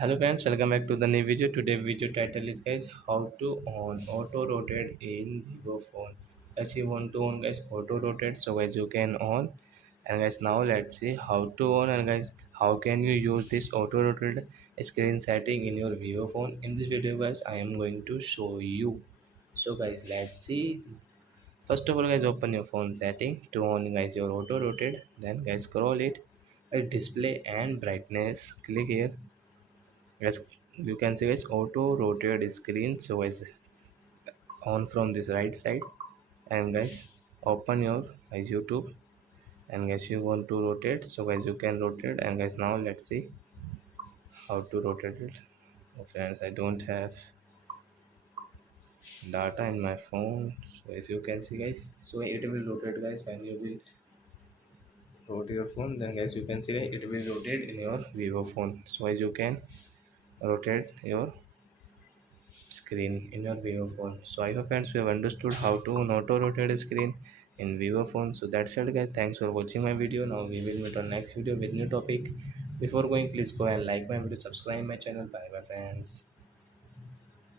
Hello friends, welcome back to the new video. Today video title is guys how to on auto rotate in Vivo phone. Guys, you want to on guys auto rotate, so guys you can on. And guys, now let's see how to on, and guys how can you use this auto rotate screen setting in your Vivo phone. In this video guys I am going to show you. So guys, let's see. First of all guys, open your phone setting to on guys your auto rotate. Then guys scroll it at display and brightness, click here. Yes, you can see guys auto rotate screen. So guys, on from this right side, and guys open your guys YouTube, and guys you want to rotate, so guys you can rotate. And guys, now let's see how to rotate it. Oh, friends, I don't have data in my phone, so as you can see guys, so it will rotate guys when you will rotate your phone. Then guys you can see that it will rotate in your Vivo phone. So as you can rotate your screen in your Vivo phone. So I hope friends you have understood how to auto rotate a screen in Vivo phone. So that's it guys. Thanks for watching my video. Now we will meet on next video with new topic. Before going, please go and like my video, subscribe my channel. Bye bye friends.